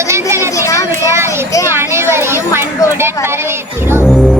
சுதந்திர தின விழாவிற்கு அனைவரையும் அன்புடன் வரவேற்கிறோம்.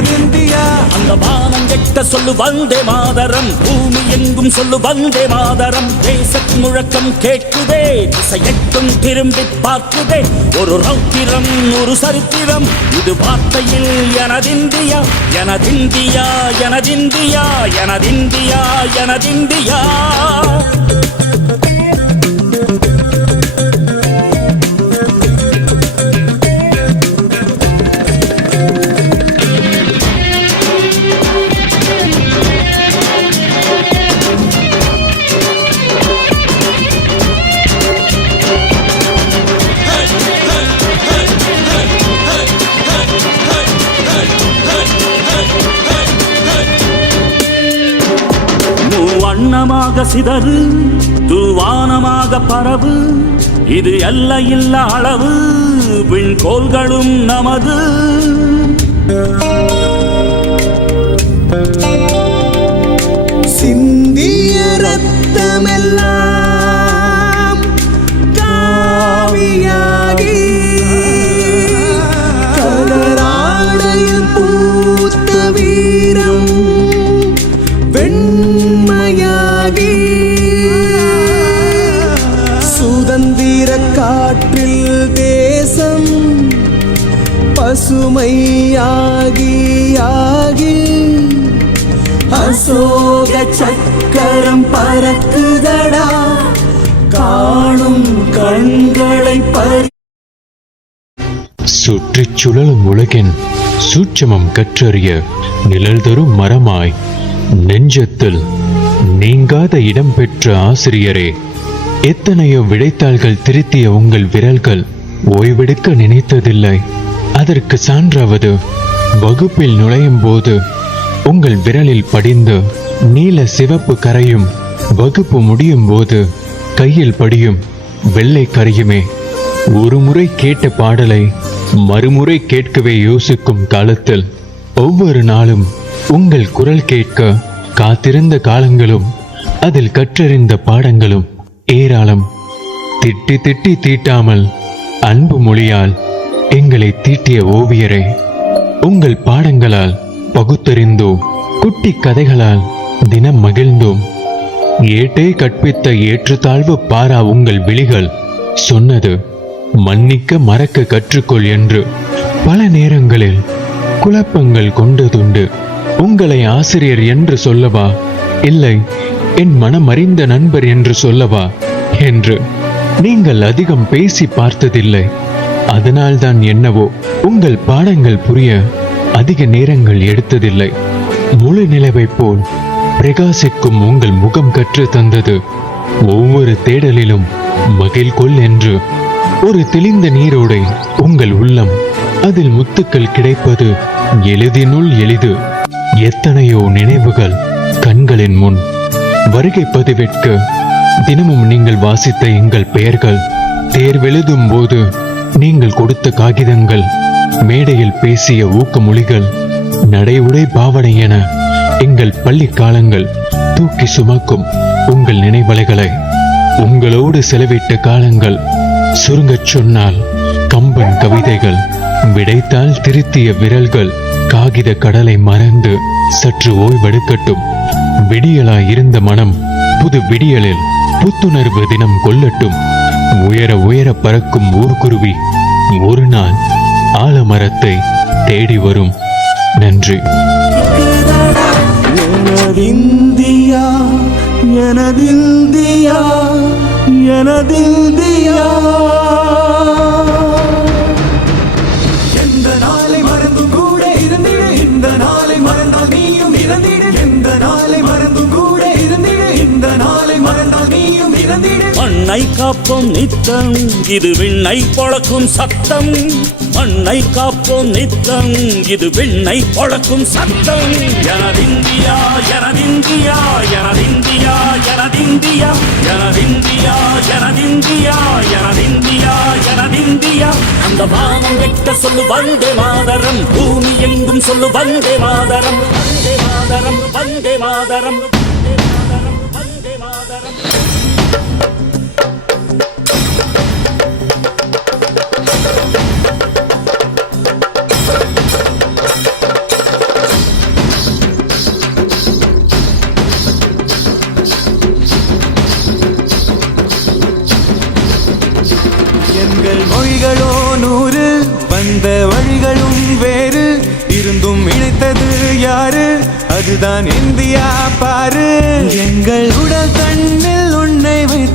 வானம் சொல்லு வந்தே மாதரம். பூமி எங்கும் சொல்லு வந்தே மாதரம். தேசத்தின் முழக்கம் கேட்குதே திசையெட்டும் திரும்பி பார்க்குதே. ஒரு ரௌத்திரம் ஒரு சரித்திரம். இது வார்த்தையில் எனதிந்தியா எனதிந்தியா எனதிந்தியா எனதிந்தியா எனதிந்தியா. வானமாக சிதறு தூவானமாக பரவு. இது எல்லையில்லா அளவு விண்கோள்களும் நமது. பசுமையாகி ஆகி அசோக சக்கரம் பறக்குதடா. காணும் கண்களை பறி சுற்றிச் சுழலும் உலகின் சூட்சமம் கற்றறிய நிழல் தரும் மரமாய் நெஞ்சத்தில் நீங்காத இடம் பெற்ற ஆசிரியரே எத்தனையோ விடைத்தாள்கள் திருத்திய உங்கள் விரல்கள் ஓய்வெடுக்க நினைத்ததில்லை. அதற்கு சான்றாவது வகுப்பில் நுழையும் போது உங்கள் விரலில் படிந்து நீல சிவப்பு கரையும் வகுப்பு முடியும் போது கையில் படியும் வெள்ளை கரையுமே. ஒரு முறை கேட்ட பாடலை மறுமுறை கேட்கவே யோசிக்கும் காலத்தில் ஒவ்வொரு நாளும் உங்கள் குரல் கேட்க காத்திருந்த காலங்களும் அதில் கற்றறிந்த பாடங்களும் ஏராளம். திட்டி திட்டி தீட்டாமல் அன்பு மொழியால் எங்களை தீட்டிய ஓவியரே உங்கள் பாடங்களால் பகுத்தறிந்தோம் குட்டி கதைகளால் தினம் மகிழ்ந்தோம். ஏட்டை கற்பித்த ஏற்றுத்தாழ்வு பாரா உங்கள் விழிகள் சொன்னது மன்னிக்க மறக்க கற்றுக்கொள் என்று பல நேரங்களில் குழப்பங்கள் கொண்டதுண்டு. உங்களை ஆசிரியர் என்று சொல்லவா? இல்லை என் மனமறிந்த நண்பர் என்று சொல்லவா? என்று நீங்கள் அதிகம் பேசி பார்த்ததில்லை. அதனால்தான் என்னவோ உங்கள் பாடங்கள் புரிய அதிக நேரங்கள் எடுத்ததில்லை. முழு நிலவை போல் பிரகாசிக்கும் உங்கள் முகம் கற்று தந்தது. ஒவ்வொரு தேடலிலும் மகிழ் கொள் என்று ஒரு தெளிந்த நீரோடை உங்கள் உள்ளம் அதில் முத்துக்கள் கிடைப்பது எளிதினுள் எளிது. எத்தனையோ நினைவுகள் கண்களின் முன் வருகை பதிவிற்கு தினமும் நீங்கள் வாசித்த எங்கள் பெயர்கள் தேர்வெழுதும் போது நீங்கள் கொடுத்த காகிதங்கள் மேடையில் பேசிய ஊக்கமொழிகள் நடை உடை பாவனை என எங்கள் பள்ளி காலங்கள் தூக்கி சுமக்கும் உங்கள் நினைவலைகளை. உங்களோடு செலவிட்ட காலங்கள் சுருங்கச் சொன்னால் கம்பன் கவிதைகள் விடைத்தால் திருத்திய விரல்கள் காகித கடலை மறந்து சற்று ஓய்வெடுக்கட்டும். விடியலாய் இருந்த மனம் புது விடியலில் புத்துணர்வு தினம் கொள்ளட்டும். உயர உயர பறக்கும் ஊர்க்குருவி ஒரு நாள் ஆலமரத்தை தேடி வரும். நன்றி. எனதிந்தியா எனதிந்தியா எனதிந்தியா எந்த நாளை மறந்தும் கூட இருந்திடு இந்த நாளை மறந்தால் நீயும் இறந்திடு எந்த நாளை மண்ணை காப்போம் நித்தம் இது விண்ணை பழக்கும் சத்தம். மண்ணை காப்போம் நித்தம் இது விண்ணை பழக்கும் சத்தம். எனதிந்தியா எனதிந்தியா எனதிந்தியா எனதிந்தியா எனதிந்தியா எனதிந்தியா எனதிந்தியா எனதிந்தியா. அந்த வானம் வெட்ட சொல்லு வந்தே மாதரம் பூமி எங்கும் சொல்லு வந்தே மாதரம் வந்தே மாதரம் வந்தே மாதரம்.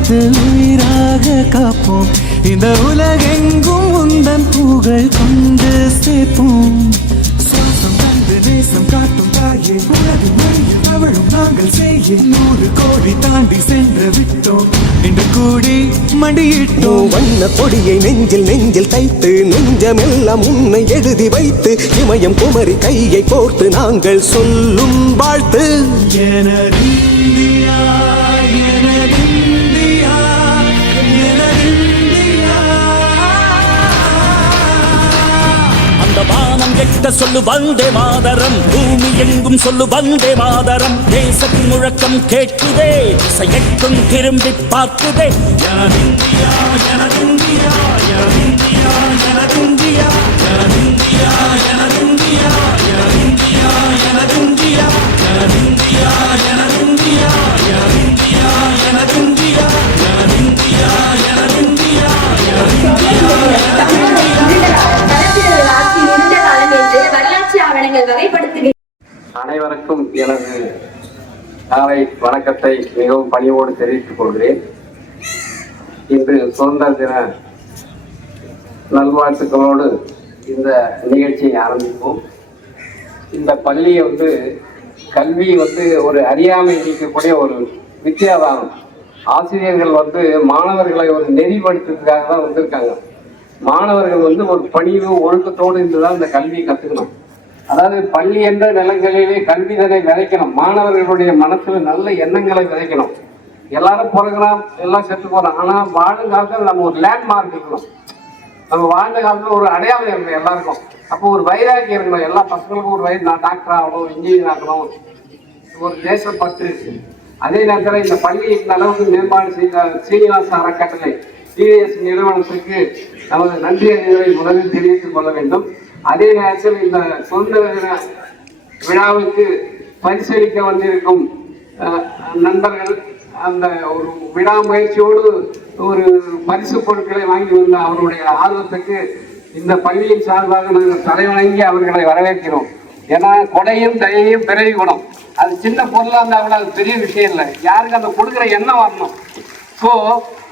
வைத்து உயிராக காப்போம். இந்த உலகெங்கும் உந்தன் புகழ் கொண்டு சேர்ப்போம். சுவாசம் தந்து நேசம் காட்டும் தாயே. உனது மொழியில் தவழும் நாங்கள் செய்ய நூறு கோடி தாண்டி சென்று விட்டோம். இன்று கூடி மண்டியிட்டோம். வண்ண கொடியை நெஞ்சில் நெஞ்சில் தைத்து நெஞ்சமெல்லாம் உன்னை எழுதி வைத்து இமயம் குமரி கையை கோர்த்து நாங்கள் சொல்லும் வாழ்த்து. எனதிந்தியா இந்த வானம் எட்ட சொல்லு வந்தே மாதரம். பூமி எங்கும் சொல்லு வந்தே மாதரம். தேசத்தின் முழக்கம் கேட்குதே. திசையெட்டும் திரும்பி பார்க்குதே. எனதிந்தியா எனதிந்தியா எனதிந்தியா எனதிந்தியா எனதிந்தியா எனதிந்தியா அனைவருக்கும் எனது காலை வணக்கத்தை மிகவும் பணிவோடு தெரிவித்துக் கொள்கிறேன். இன்று சுதந்திர தின நல்வாழ்த்துக்களோடு இந்த நிகழ்ச்சியை ஆரம்பிப்போம். இந்த பள்ளியை வந்து கல்வி வந்து ஒரு அறியாமை நீக்கக்கூடிய ஒரு வித்தியாதானம் ஆசிரியர்கள் வந்து மாணவர்களை ஒரு நெறிப்படுத்துறதுக்காக தான் வந்திருக்காங்க. மாணவர்கள் வந்து ஒரு பணிவு ஒழுக்கத்தோடு இருந்துதான் இந்த கல்வியை கற்றுக்கணும் அதாவது பள்ளி என்ற நிலங்களிலே கல்விதனை விதைக்கணும். மாணவர்களுடைய மனசுல நல்ல எண்ணங்களை விதைக்கணும். எல்லாரும் பிறகுலாம் எல்லாம் செத்து போறோம் ஆனா வாழும் காலத்துல நம்ம ஒரு லேண்ட்மார்க் இருக்கணும். நம்ம வாழ்ந்த காலத்துல ஒரு அடையாளம் இருக்கணும் எல்லாருக்கும். அப்போ ஒரு வைராகி இருக்கணும். எல்லா பசங்களுக்கும் ஒரு வயிறு நான் டாக்டர் ஆகணும் இன்ஜினியர் ஆகணும். ஒரு தேசப்பற்று அதே நேரத்தில் இந்த பள்ளி இந்த அளவுக்கு மேம்பாடு செய்த சீனிவாச அறக்கட்டளை டிஎஸ் நிறுவனத்துக்கு நமது நன்றி அறிவுரை முதலில் தெரிவித்துக் கொள்ள வேண்டும். அதே நேரத்தில் இந்த சுதந்திர தின விழாவுக்கு பரிசளிக்க வந்திருக்கும் நண்பர்கள் அந்த ஒரு விழா முயற்சியோடு ஒரு பரிசு பொருட்களை வாங்கி வந்த அவருடைய ஆர்வத்துக்கு இந்த பள்ளியின் சார்பாக நாங்கள் தலைவணங்கி அவர்களை வரவேற்கிறோம். ஏன்னா கொடையும் தயையும் பிறவி குணம். அது சின்ன பொருளாக இருந்தால் கூட அது பெரிய விஷயம் இல்லை. யாருக்கு அந்த கொடுக்குற எண்ணம் வரணும். ஸோ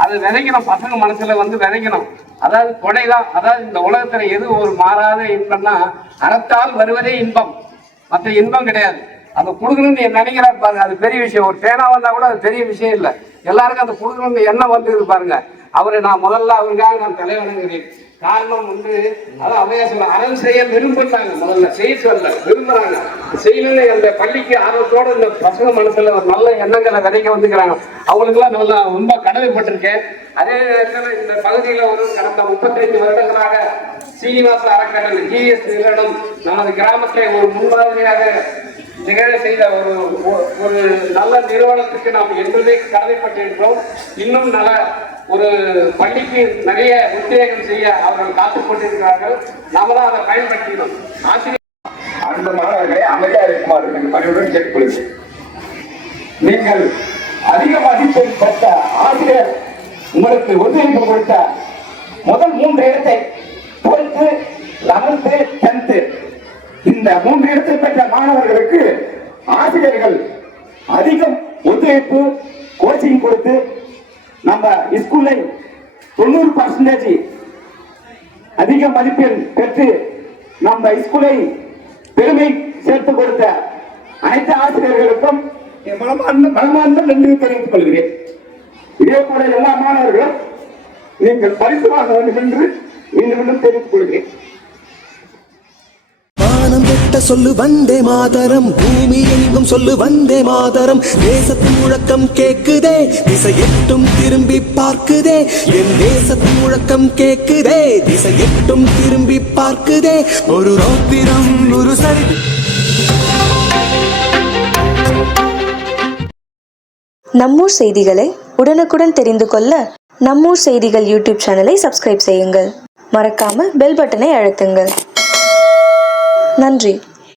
அதை விதைக்கணும். பசங்க மனசில் வந்து விதைக்கணும். அதாவது கொடை தான் அதாவது இந்த உலகத்துல எது ஒரு மாறாத இன்பம்னா அறத்தால் வருவதே இன்பம். மற்ற இன்பம் கிடையாது. அதை கொடுக்கணும்னு நினைக்கிறாரு பாருங்க அது பெரிய விஷயம். ஒரு பேனா வந்தா கூட அது பெரிய விஷயம் இல்லை. எல்லாருக்கும் அந்த கொடுக்கணும்னு எண்ணம் வந்துருக்கு பாருங்க. அவரை நான் முதல்ல அவருக்காக நான் தலைவணங்கிறேன். காரணம் வந்து அதான் அவையா சொல்ல அறம் செய்ய விரும்புறாங்க முதல்ல செய்ய சொல்ல விரும்புறாங்க செய்யணும்னு அந்த பள்ளிக்கு ஆர்வத்தோட இந்த பசங்க மனசுல ஒரு நல்ல எண்ணங்களை விதைக்க வந்துக்கிறாங்க. அவங்களுக்குலாம் நல்லா ரொம்ப கடமைப்பட்டிருக்கேன். அதே நேரத்தில் இந்த பகுதியில் ஒரு கடந்த முப்பத்தைந்து வருடங்களாக சீனிவாச அறக்கட்டளை ஜிஎஸ் நிறுவனம் நமது கிராமத்தை ஒரு முன்மாதிரியாக நிகழ செய்த ஒரு ஒரு நல்ல நிறுவனத்துக்கு நாம் என்றுமே கடமைப்பட்டிருக்கிறோம். இன்னும் நல்ல ஒரு பள்ளிக்கு நிறைய உத்வேகம் செய்ய அவர்கள் காத்துக் கொண்டிருக்கிறார்கள். நாம தான் அதை பயன்படுத்தினோம் ஆசிரியர் அந்த மாணவர்களை அமைதியாக இருக்குமாறு நீங்கள் பணியுடன் கேட்டுக்கொள்கிறேன். நீங்கள் அதிக மதிப்பெண் பெற்ற ஆசிரியர் உங்களுக்கு ஒத்துழைப்பு கொடுத்த முதல் மூன்று இடத்தை டுவெல்த்து லெவன்த்து டென்த்து இந்த மூன்று இடத்தை பெற்ற மாணவர்களுக்கு ஆசிரியர்கள் அதிகம் ஒத்துழைப்பு கோச்சிங் கொடுத்து நம்ம ஸ்கூலை தொண்ணூறு பர்சன்டேஜ் அதிக மதிப்பெண் பெற்று நம்ம ஸ்கூலை பெருமை சேர்த்து கொடுத்த அனைத்து ஆசிரியர்களுக்கும் என் மனமார்ந்த மனமார்ந்த நன்றி தெரிவித்துக் கொள்கிறேன். இதே போல எல்லா மாணவர்களும் நீங்கள் பரிசு வாங்க வேண்டும் என்று மீண்டும் மீண்டும் தெரிவித்துக் கொள்கிறேன். வானம் சொல்லு வந்தே மாதரம். பூமி எங்கும் சொல்லு வந்தே மாதரம். தேசத்தின் முழக்கம் கேக்குதே திசை எட்டும் திரும்பி பார்க்குதே. என் தேசத்தின் முழக்கம் கேக்குதே திசை எட்டும் திரும்பி பார்க்குதே. ஒரு ரோத்திரம் ஒரு சரி. நம்மூர் செய்திகளை உடனுக்குடன் தெரிந்து கொள்ள நம்மூர் செய்திகள் யூடியூப் சேனலை சப்ஸ்கிரைப் செய்யுங்கள். மறக்காம பெல் பட்டனை அழுத்துங்கள். நன்றி.